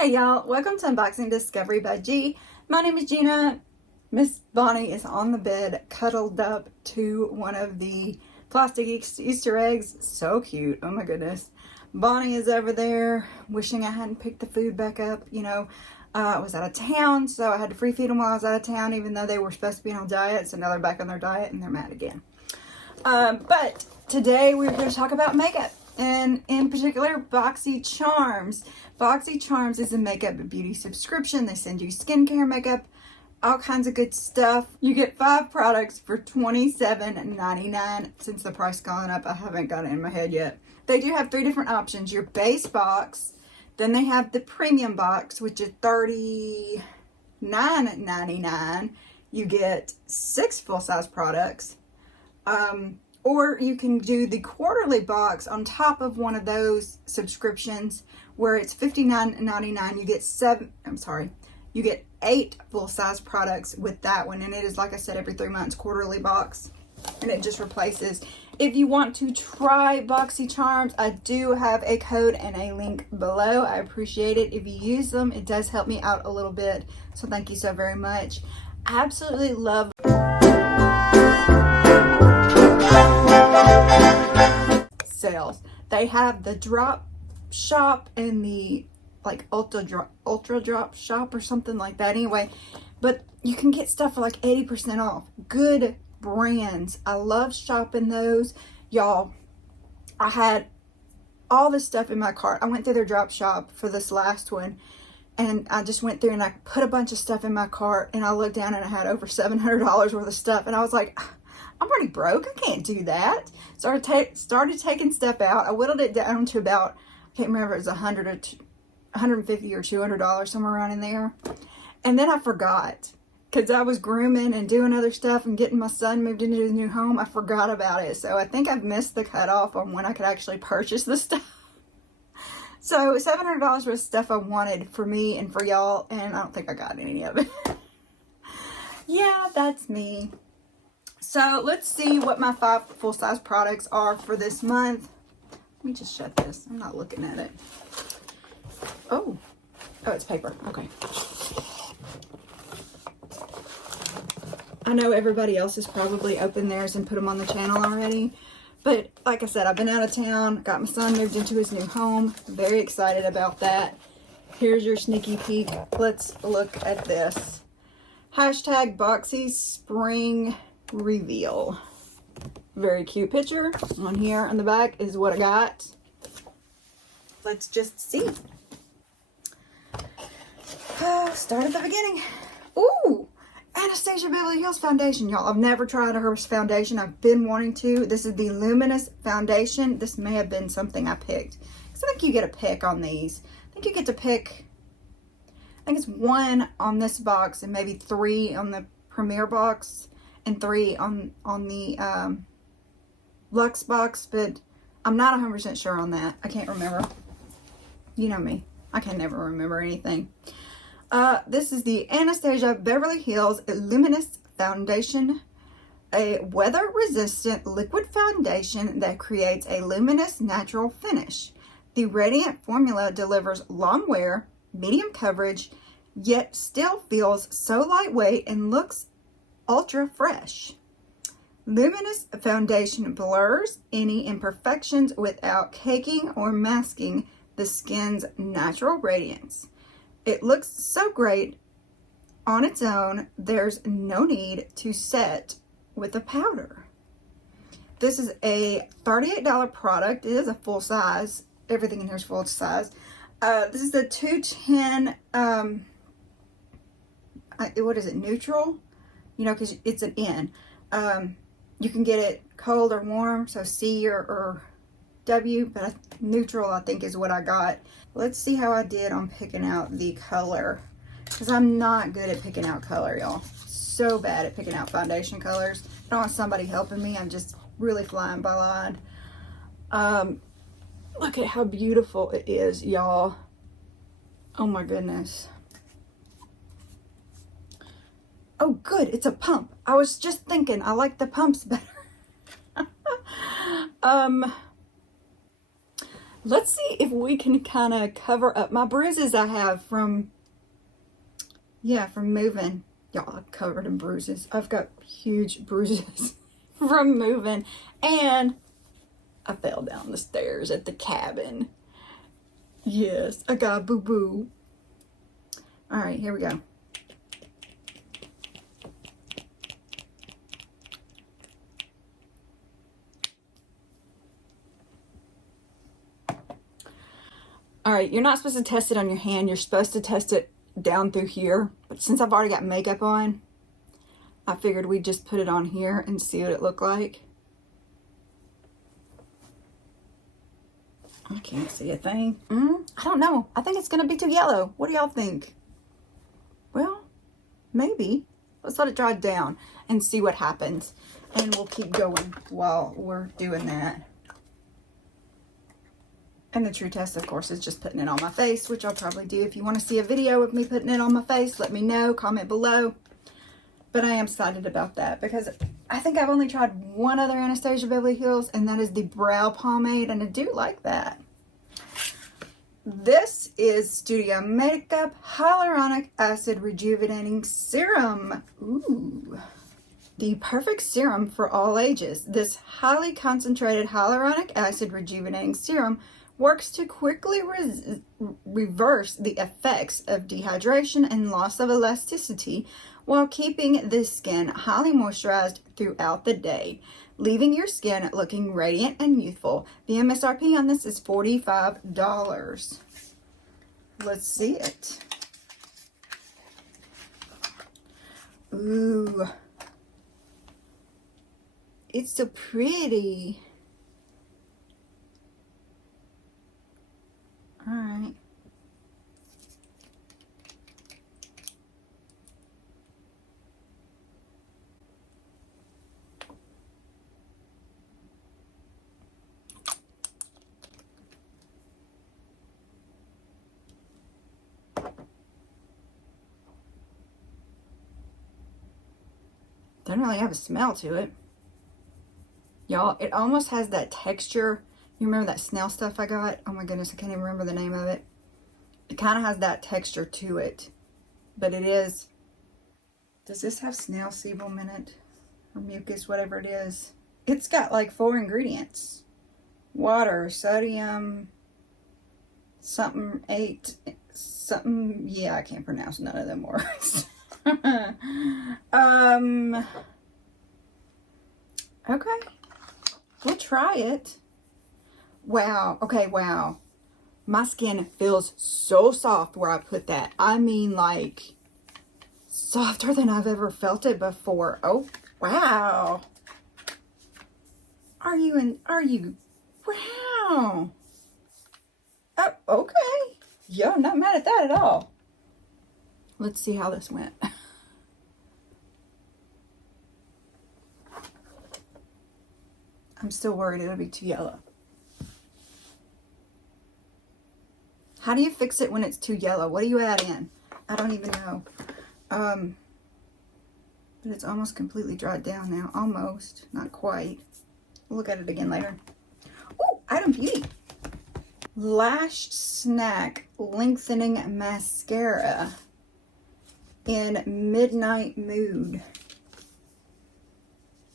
Hey y'all, welcome to Unboxing Discovery by G. My name is Gina. Miss Bonnie is on the bed, cuddled up to one of the plastic Easter eggs. So cute, oh my goodness. Bonnie is over there wishing I hadn't picked the food back up. You know, I was out of town, so I had to free feed them while I was out of town, even though they were supposed to be on diet. So now they're back on their diet and they're mad again. But today we're going to talk about makeup. And in particular, BoxyCharms. BoxyCharms is a makeup and beauty subscription. They send you skincare, makeup, all kinds of good stuff. You get 5 products for $27.99. Since the price gone up, I haven't got it in my head yet. They do have 3 different options. Your base box, then they have the premium box, which is $39.99. You get 6 full-size products. Or you can do the quarterly box on top of one of those subscriptions where it's $59.99. You get 8 full-size products with that one. And it is, like I said, every 3 months quarterly box. And it just replaces. If you want to try BoxyCharms, I do have a code and a link below. I appreciate it. If you use them, it does help me out a little bit. So thank you so very much. I absolutely love sales. They have the drop shop and the like ultra drop shop or something like that anyway, but you can get stuff for like 80% off. Good brands. I love shopping those, y'all. I had all this stuff in my cart. I went through their drop shop for this last one, and I just went through and I put a bunch of stuff in my cart, and I looked down and I had over $700 worth of stuff, and I was like, I'm already broke. I can't do that. So I started taking stuff out. I whittled it down to about, I can't remember, it was $150 or $200, somewhere around in there. And then I forgot, because I was grooming and doing other stuff and getting my son moved into his new home. I forgot about it. So I think I've missed the cutoff on when I could actually purchase the stuff. So $700 worth of stuff I wanted for me and for y'all, and I don't think I got any of it. Yeah, that's me. So let's see what my 5 full-size products are for this month. Let me just shut this. I'm not looking at it. Oh, it's paper. Okay. I know everybody else has probably opened theirs and put them on the channel already. But like I said, I've been out of town. Got my son moved into his new home. Very excited about that. Here's your sneaky peek. Let's look at this. Hashtag BoxySpringRevival. Very cute picture. On here on the back is what I got. Let's just see. Start at the beginning. Ooh, Anastasia Beverly Hills Foundation, y'all. I've never tried her foundation. I've been wanting to. This is the Luminous Foundation. This may have been something I picked, because I think you get a pick on these. I think you get to pick, I think it's 1 on this box and maybe 3 on the Premier box and 3 on the Luxe box, but I'm not 100% sure on that. I can't remember. You know me. I can never remember anything. This is the Anastasia Beverly Hills Luminous Foundation, a weather-resistant liquid foundation that creates a luminous natural finish. The radiant formula delivers long wear, medium coverage, yet still feels so lightweight and looks ultra fresh. Luminous Foundation blurs any imperfections without caking or masking the skin's natural radiance. It looks so great on its own. There's no need to set with a powder. This is a $38 product. It is a full size. Everything in here is full size. This is the 210, what is it, neutral? You know, because it's an N. You can get it cold or warm, so C or W, but neutral I think is what I got. Let's see how I did on picking out the color, because I'm not good at picking out color, y'all. So bad at picking out foundation colors. I don't want somebody helping me. I'm just really flying by line. Look at how beautiful it is, y'all. Oh my goodness. Oh good, it's a pump. I was just thinking I like the pumps better. Let's see if we can kind of cover up my bruises I have from moving. Y'all, I'm covered in bruises. I've got huge bruises from moving, and I fell down the stairs at the cabin. Yes, I got boo-boo. All right, here we go. All right, you're not supposed to test it on your hand. You're supposed to test it down through here. But since I've already got makeup on, I figured we'd just put it on here and see what it looked like. I can't see a thing. I don't know. I think it's going to be too yellow. What do y'all think? Well, maybe. Let's let it dry down and see what happens. And we'll keep going while we're doing that. And the true test, of course, is just putting it on my face, which I'll probably do. If you want to see a video of me putting it on my face, let me know. Comment below. But I am excited about that because I think I've only tried one other Anastasia Beverly Hills, and that is the brow pomade, and I do like that. This is STUDIOMAKEUP Hyaluronic Acid Rejuvenating Serum. Ooh. The perfect serum for all ages. This highly concentrated hyaluronic acid rejuvenating serum works to quickly reverse the effects of dehydration and loss of elasticity while keeping the skin highly moisturized throughout the day, leaving your skin looking radiant and youthful. The MSRP on this is $45. Let's see it. Ooh. It's so pretty. All right. Doesn't really have a smell to it. Y'all, it almost has that texture. You remember that snail stuff I got? Oh my goodness, I can't even remember the name of it. It kind of has that texture to it. But it is... Does this have snail sebum in it? Or mucus, whatever it is. It's got like 4 ingredients. Water, sodium, something, 8, something... Yeah, I can't pronounce none of them words. Okay. We'll try it. Wow. Okay, wow. My skin feels so soft where I put that. I mean, like, softer than I've ever felt it before. Oh, wow. Wow. Oh, okay. Yeah, I'm not mad at that at all. Let's see how this went. I'm still worried it'll be too yellow. How do you fix it when it's too yellow? What do you add in? I don't even know. But it's almost completely dried down now. Almost. Not quite. We'll look at it again later. Oh, Item Beauty. Lash Snack Lengthening Mascara in Midnight Mood.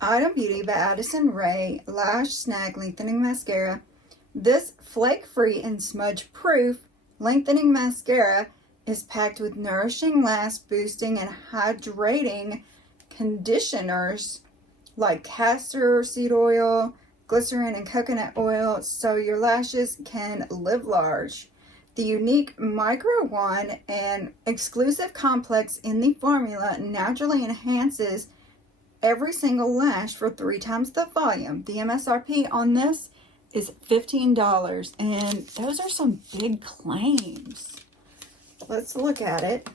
Item Beauty by Addison Rae Lash Snack Lengthening Mascara. This flake-free and smudge-proof lengthening mascara is packed with nourishing, lash-boosting, and hydrating conditioners like castor seed oil, glycerin, and coconut oil, so your lashes can live large. The unique micro wand and exclusive complex in the formula naturally enhances every single lash for 3 times the volume. The MSRP on this is $15, and those are some big claims. Let's look at it.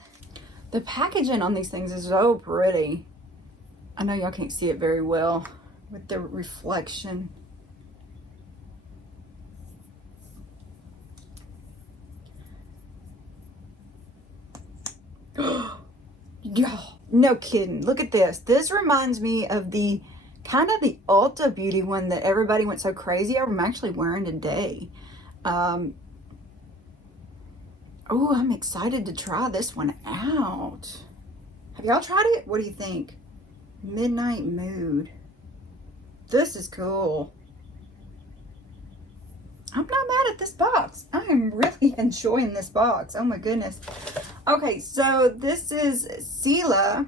The packaging on these things is so pretty. I know y'all can't see it very well with the reflection. Y'all, no kidding. Look at this. This reminds me of the kind of the Ulta Beauty one that everybody went so crazy over. I'm actually wearing today. Oh, I'm excited to try this one out. Have y'all tried it? What do you think? Midnight Mood. This is cool. I'm not mad at this box. I am really enjoying this box. Oh my goodness. Okay, so this is CELA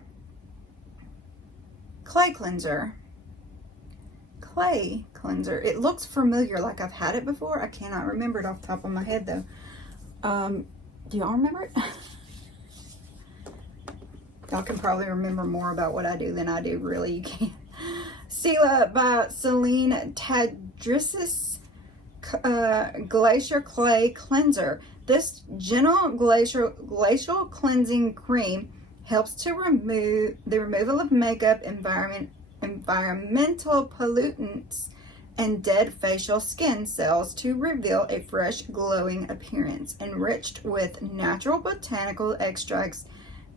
Clay Cleanser. Clay Cleanser. It looks familiar, like I've had it before. I cannot remember it off the top of my head though. Do y'all remember it? Y'all can probably remember more about what I do than I do, really. You can. CELA by Celine Tadrisis Glacier Clay Cleanser. This gentle glacial cleansing cream helps to remove the removal of makeup, environmental pollutants, and dead facial skin cells to reveal a fresh, glowing appearance, enriched with natural botanical extracts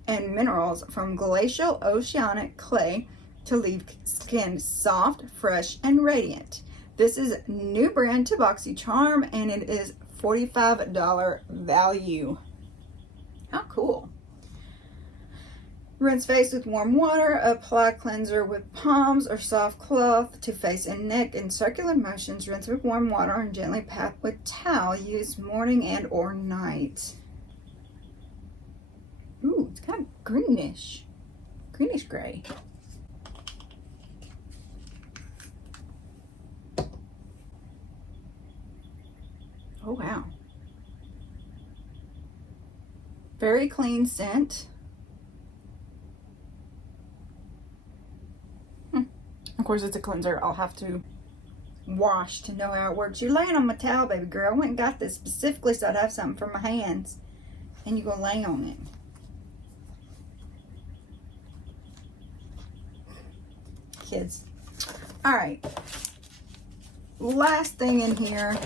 and minerals from glacial oceanic clay to leave skin soft, fresh, and radiant. This is new brand to BoxyCharm, and it is $45 value. How cool. Rinse face with warm water. Apply cleanser with palms or soft cloth to face and neck in circular motions. Rinse with warm water and gently pat with towel. Use morning and or night. Ooh, it's kind of greenish gray. Oh wow. Very clean scent. Of course, it's a cleanser. I'll have to wash to know how it works. You're laying on my towel, baby girl. I went and got this specifically so I'd have something for my hands. And you're going to lay on it. Kids. Alright. Last thing in here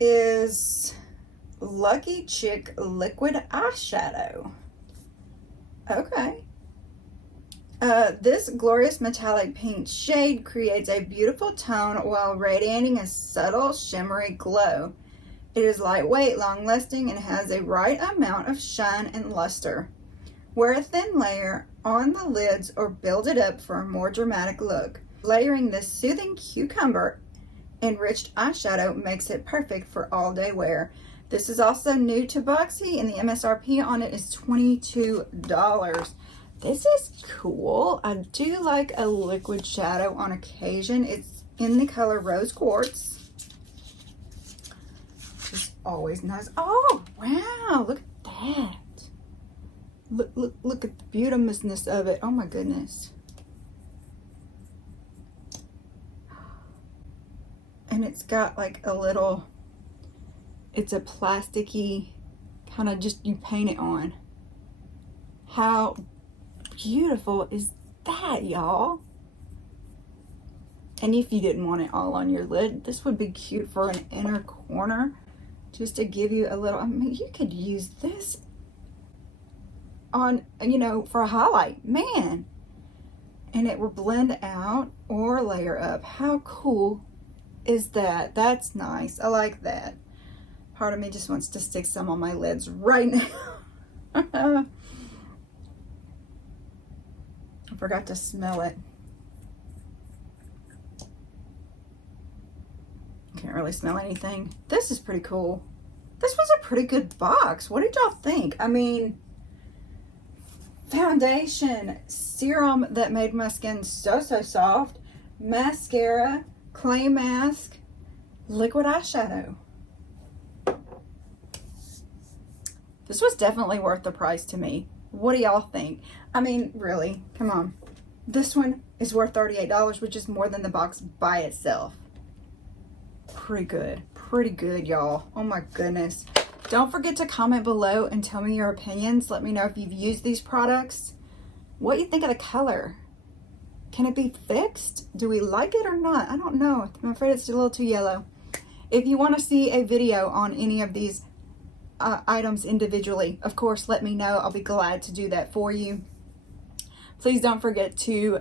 is Lucky Chick Liquid Eyeshadow. Okay. This glorious metallic pink shade creates a beautiful tone while radiating a subtle shimmery glow. It is lightweight, long-lasting, and has a right amount of shine and luster. Wear a thin layer on the lids or build it up for a more dramatic look. Layering this soothing cucumber enriched eyeshadow makes it perfect for all-day wear. This is also new to Boxy, and the MSRP on it is $22. This is cool. I do like a liquid shadow on occasion. It's in the color Rose Quartz. It's always nice. Oh, wow. Look at that. Look at the beautifulness of it. Oh my goodness. And it's got like a little, it's a plasticky kind of, just you paint it on. How beautiful is that, y'all? And if you didn't want it all on your lid, this would be cute for an inner corner, just to give you a little, I mean, you could use this on, you know, for a highlight, man. And it will blend out or layer up. How cool is that? That's nice. I like that. Part of me just wants to stick some on my lids right now. I forgot to smell it. Can't really smell anything. This is pretty cool. This was a pretty good box. What did y'all think? I mean, foundation, serum that made my skin so soft, mascara, clay mask, liquid eyeshadow. This was definitely worth the price to me. What do y'all think? I mean, really, come on. This one is worth $38, which is more than the box by itself. Pretty good, y'all. Oh my goodness. Don't forget to comment below and tell me your opinions. Let me know if you've used these products. What you think of the color? Can it be fixed? Do we like it or not? I don't know. I'm afraid it's a little too yellow. If you want to see a video on any of these items individually, of course, let me know. I'll be glad to do that for you. Please don't forget to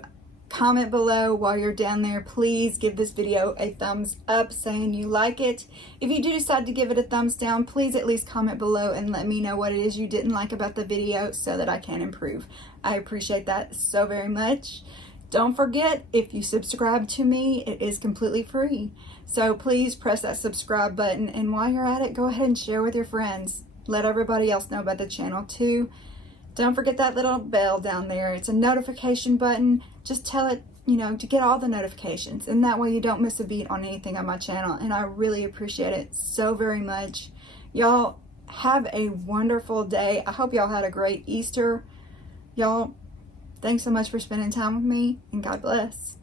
comment below while you're down there. Please give this video a thumbs up saying you like it. If you do decide to give it a thumbs down, please at least comment below and let me know what it is you didn't like about the video so that I can improve. I appreciate that so very much. Don't forget, if you subscribe to me, it is completely free. So please press that subscribe button, and while you're at it, go ahead and share with your friends. Let everybody else know about the channel too. Don't forget that little bell down there. It's a notification button. Just tell it, you know, to get all the notifications, and that way you don't miss a beat on anything on my channel, and I really appreciate it so very much. Y'all have a wonderful day. I hope y'all had a great Easter. Y'all, thanks so much for spending time with me, and God bless.